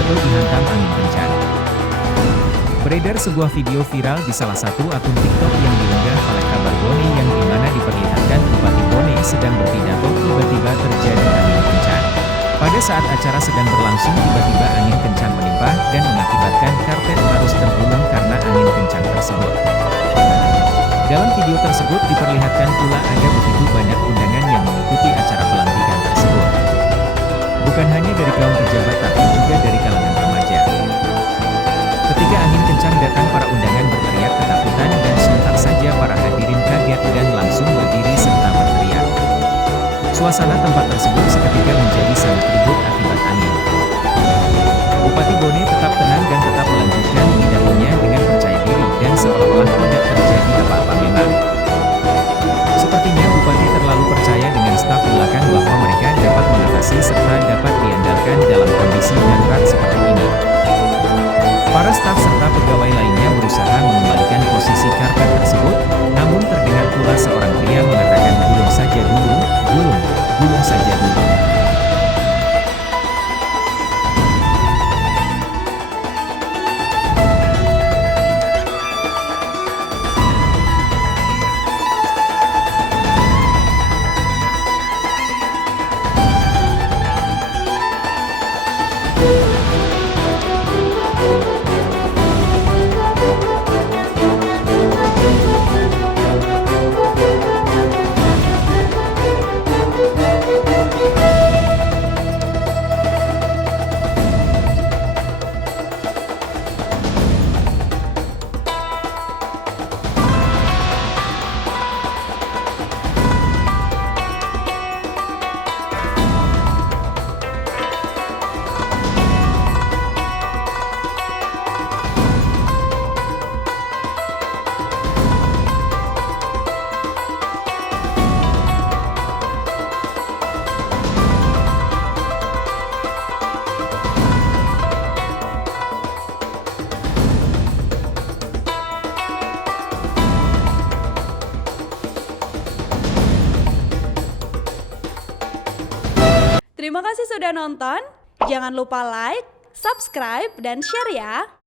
terjatuh dihantam angin kencang. Beredar sebuah video viral di salah satu akun TikTok yang diunggah oleh kabar Bone yang dimana diperlihatkan Bupati Bone sedang berpidato tiba-tiba terjadi angin kencang. Pada saat acara sedang berlangsung tiba-tiba angin kencang menimpa dan mengakibatkan karpet harus tergulung karena angin kencang tersebut. Dalam video tersebut diperlihatkan pula ada begitu banyak undangan yang mengikuti acara pelantikan tersebut. Bukan hanya dari kaum pejabat tapi juga dari kalangan remaja. Ketika angin kencang datang para undangan berteriak ketakutan dan sontak saja para hadirin kaget dan langsung berdiri serta berteriak. Suasana tempat tersebut seketika menjadi sangat ribut akibat angin. Bupati Bone tetap tenang dan tetap melanjutkan pidatonya dengan percaya diri dan seolah-olah tidak terjadi apa-apa memang. Sepertinya Bupati terlalu percaya dengan staf belakang bahwa mereka dapat mengatasi serta dapat diandalkan dalam kondisi darurat seperti ini. Para staf serta pegawai lainnya berusaha mengembalikan posisi karpet tersebut, namun terdengar pula seorang pria mengatakan gulung saja dulu, gulung saja dulu. Terima kasih sudah nonton. Jangan lupa like, subscribe, dan share ya.